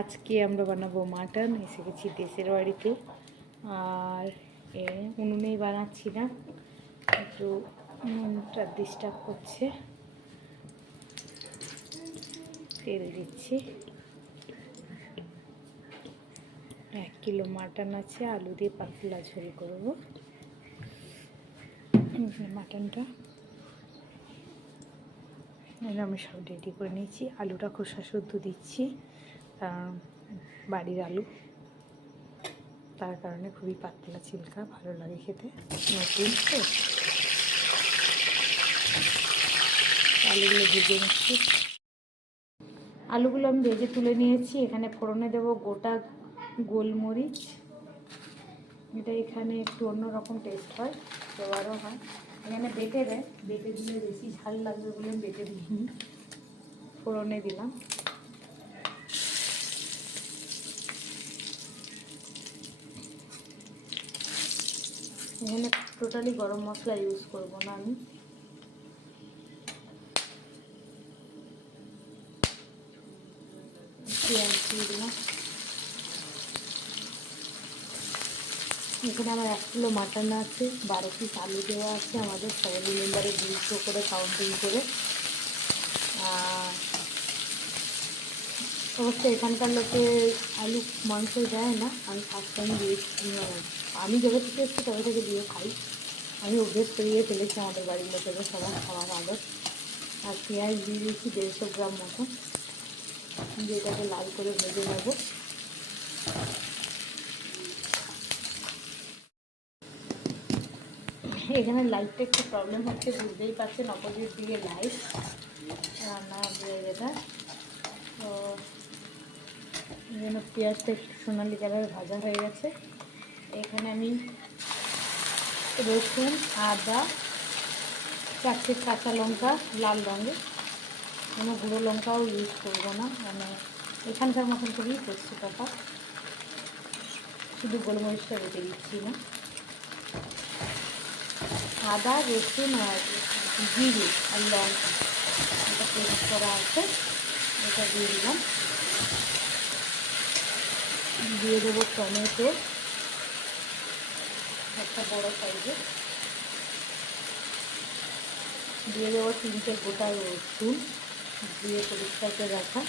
আজকে আমরা বানাবো মাটন। এসে গেছি দেশের বাড়িতে, আর উনুনেই বানাচ্ছি না, একটু উনুনটা ডিস্টার্ব করছে। তেল দিচ্ছি, 1 কিলো মাটন আছে, আলু দিয়ে পাতলা ঝোল করবো। মাটনটা আমি সব রেডি করে নিয়েছি। আলুটা খোসা শুদ্ধ দিচ্ছি, বাড়ির আলু, তার কারণে খুবই পাতলা ছিলকা, ভালো লাগে খেতে, নতুন তো। আলুগুলো ভেজে নিচ্ছি। আলুগুলো আমি ভেজে তুলে নিয়েছি। এখানে ফোড়নে দেবো গোটা গোলমরিচ। এটা এখানে একটু অন্যরকম টেস্ট হয়, দেওয়ারও হয়। এখানে বেটে দেয়, বেটে দিলে বেশি ঝাল লাগবে বলে আমি বেটে দিইনি, ফোড়নে দিলাম। এখানে টোটালি গরম মশলা ইউজ করবো না আমি। পেঁয়াজ দিয়ে দিলাম। এখানে আমার 1 কিলো মাটন আছে, 12 পিস আলু দেওয়া আছে আমাদের ফ্যামিলি মেম্বারে 200 করে কাউন্টিং করে। অবশ্যই এখানকার লোকে আলু মাংস দেয় না, আমি ফার্স্ট টাইম দিয়েছি। আমি যবে থেকে এসেছি তবে থেকে দিয়ে খাই, আমি অভ্যেস করিয়ে ফেলেছি আমাদের বাড়ির লোকেদের সবার খাওয়ার আদত। আর পেঁয়াজ দিয়ে দিয়েছি 150 গ্রাম মতো, দিয়ে এটাকে লাল করে ভেজে নেব। এখানে লাইটটা একটু প্রবলেম হচ্ছে, বুঝতেই পারছেন, অপোজিট দিকে লাইট, রান্না জায়গাটা তো। এই জন্য পেঁয়াজটা একটু সোনালি কালার ভাজা হয়ে গেছে। এখানে আমি রসুন, আদা, 4টে কাঁচা লঙ্কা লাল রঙের, কোনো গুঁড়ো লঙ্কাও ইউজ করবো না, মানে এখানকার মতন করেই করছি কথা, শুধু গোলমরিচটা বেটে দিচ্ছি না। আদা, রসুন আর জিরে আর লঙ্কা, এটা পেস্ট করা আছে, এটা দিয়ে দিলাম। দিয়ে দেবো টমেটো, একটা বড় সাইজের। দিয়ে দেবো 3টে গোটা রসুন, দিয়ে পরিষ্কার করে রাখা।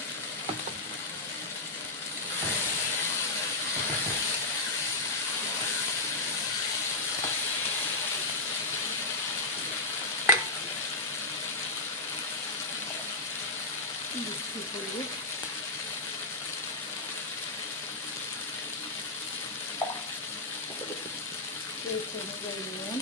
মিষ্টি হলুদ, টেস্ট অনুযায়ী নুন,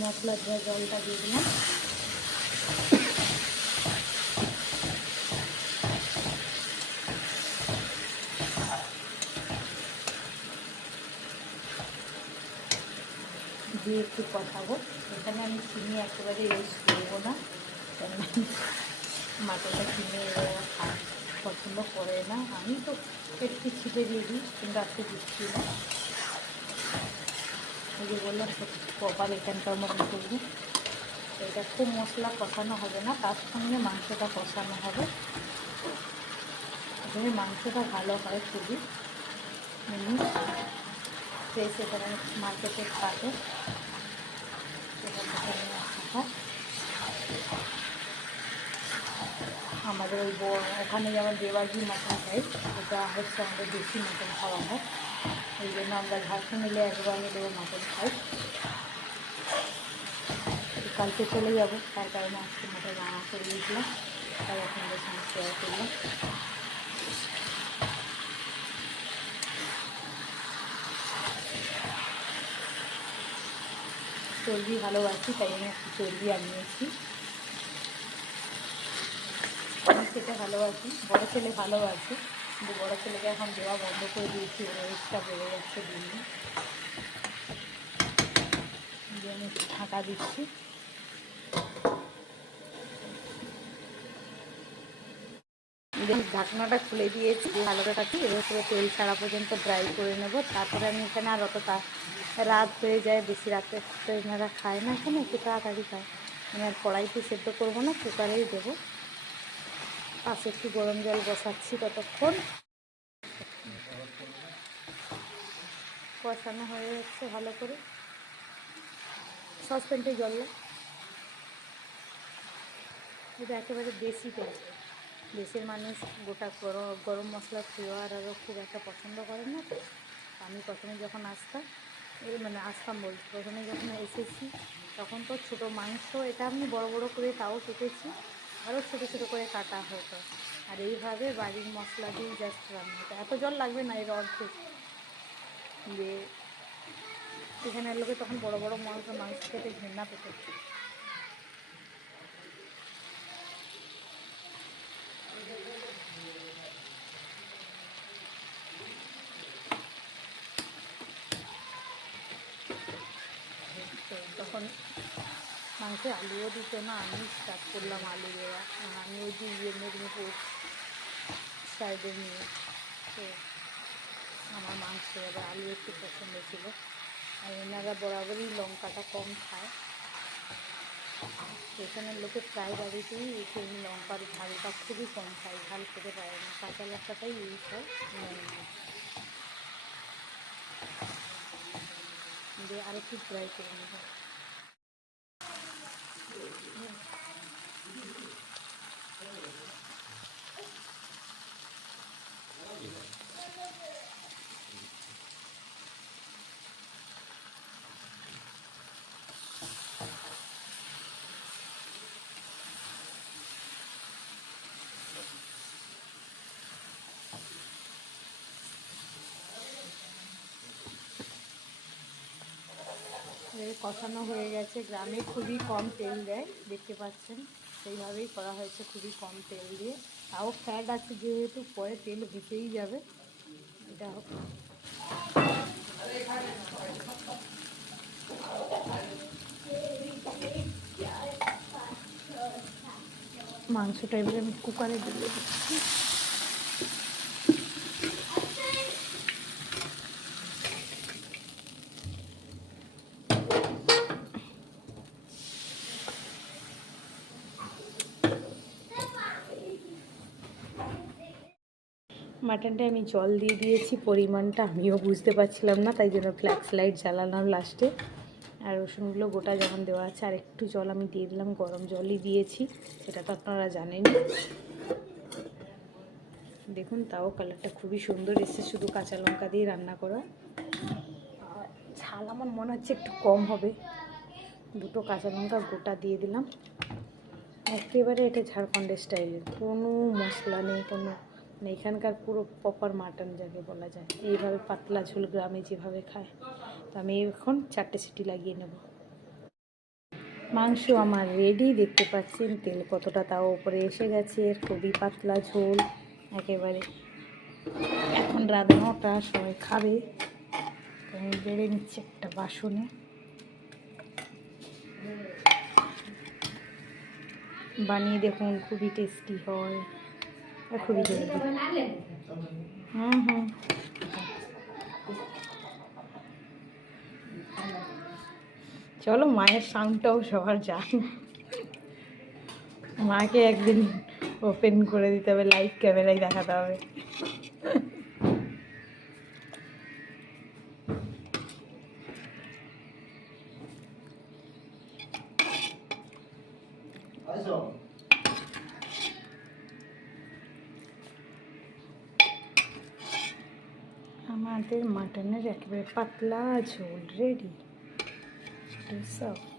মশলার যা জলটা দিয়ে দিলাম। দিয়ে একটু কষাবো। এখানে আমি চিনি একেবারে ইউজ করবো না, কেন মাটনটা চিনি পছন্দ করে না। আমি তো একটু ছিটে দিয়ে দিই, কিন্তু আজকে দিচ্ছি না। এই যে বললাম কপাল এখানকার মতন করবো। এটা খুব মশলা কষানো হবে না, তার সঙ্গে মাংসটা কষানো হবে, এখানে মাংসটা ভালো হয় খুবই। ফ্রেশ এখানে মার্কেটে কাটে, সেখান থেকে নিয়ে আসা হয়। আমাদের ওই ওখানে যেমন দেওয়াজি মাটন খাই, এটা হচ্ছে আমাদের দেশি মাটন খাওয়া হয়, এই জন্য আমরা ঝাড়খণ্ড মিলে একবার মিলেও মাটন খাই। কালকে চলে যাবো, তার কারণে আজকে মাটন রান্না করে দিয়েছিলাম, তাই আপনাদের সঙ্গে শেয়ার করলাম। চর্বি ভালোবাসি, তাই জন্য একটু চর্বি আনিয়েছি। আমি খেতে ভালোবাসি, বড় ছেলে ভালোবাসি, কিন্তু বড় ছেলেকে এখন দেওয়া বন্ধ করে দিয়েছি, ওয়েটটা বেড়ে যাচ্ছে দিন দিন। দিয়ে আমি ঢাকা দিচ্ছি। ঢাকনাটা খুলে দিয়েছি, ভালো করে থাকি। এবার পুরো তেল ছাড়া পর্যন্ত ড্রাই করে নেব। তারপরে আমি এখানে আর অতটা রাত হয়ে যায়, বেশি রাতে তো এনারা খায় না, এখানে একটু তাড়াতাড়ি খায়। আমি আর কড়াইতে সেদ্ধ করবো না, কুকারেই দেবো। পাশে একটু গরম জল বসাচ্ছি, ততক্ষণ কষানো হয়ে যাচ্ছে ভালো করে। সসপ্যানটা জল না, এটা একেবারে দেশি তেল। দেশের মানুষ গোটা গরম মশলা ফ্লেভার আরও খুব একটা পছন্দ করেন না। তো আমি প্রথমে যখন আসতাম, বলছি, প্রথমে যখন এসেছি তখন তো ছোটো মাংস, এটা আমি বড় বড় করে তাও কেটেছি, আরও ছোটো ছোটো করে কাটা হতো। আর এইভাবে বাড়ির মশলা দিয়ে জাস্ট রান্না হতো। এত জল লাগবে না, এর অর্ধেক দিয়ে। এখানের লোকে তখন বড় বড় মাংস খেতে ঘেন্না পেতে। তখন মাংসে আলুও দিত না, আমি স্টার্ট করলাম আলু দেওয়া। আমি ওই যে মেদিনীপুর সাইডে নিয়ে, তো আমার মাংস এবার আলু একটু পছন্দ ছিল। আর এনারা বরাবরই লঙ্কাটা কম খায়। এখানের লোকে প্রায় বাড়িতেই সেই লঙ্কার ঝালটা খুবই কম খায়, ঝাল খেতে পারে না, কাঁচা লঙ্কাটাই ইউজ হয়। দিয়ে আর একটু ড্রাই করে নেব। কষানো হয়ে গেছে। গ্রামে খুবই কম তেল দেয়, দেখতে পাচ্ছেন, সেইভাবেই করা হয়েছে, খুবই কম তেল দিয়ে। তাও ফ্যাট আছে যেহেতু, পরে তেল ভেসেই যাবে। এটা মাংসটা এবারে আমি কুকারে দিয়ে দিচ্ছি। মাটনটা আমি জল দিয়ে দিয়েছি, পরিমাণটা আমিও বুঝতে পারছিলাম না, তাই জন্য ফ্ল্যাক্স লাইট জ্বালালাম লাস্টে। আর রসুনগুলো গোটা যখন দেওয়া আছে, আর একটু জল আমি দিয়ে দিলাম, গরম জলই দিয়েছি, সেটা তো আপনারা জানেনই। দেখুন, তাও কালারটা খুবই সুন্দর এসেছে, শুধু কাঁচা লঙ্কা দিয়ে রান্না করা। আর ঝাল আমার মনে হচ্ছে একটু কম হবে, দুটো কাঁচা লঙ্কা গোটা দিয়ে দিলাম। একেবারে এটা ঝাড়খণ্ডের স্টাইলের, কোনো মশলা নেই, কোনো মানে এখানকার পুরো প্রপার মাটন যাকে বলা যায়, এইভাবে পাতলা ঝোল গ্রামে যেভাবে খায়। তো আমি এখন 4টে সিটি লাগিয়ে নেব। মাংস আমার রেডি, দেখতে পাচ্ছেন তেল কতটা তাও উপরে এসে গেছে, খুবই পাতলা ঝোল একেবারে। এখন রাত 9টা, সবাই খাবে, আমি বেড়ে নিচ্ছি একটা বাসনে। বানিয়ে দেখুন, খুবই টেস্টি হয়, খুবই জলদি। হুম। চলো, মায়ের সাউন্ডটাও সবার যান, মাকে একদিন ওপেন করে দিতে হবে, লাইভ ক্যামেরায় দেখাতে হবে। আমাদের মাটনের একেবারে পাতলা ঝোল রেডি টু সার্ভ।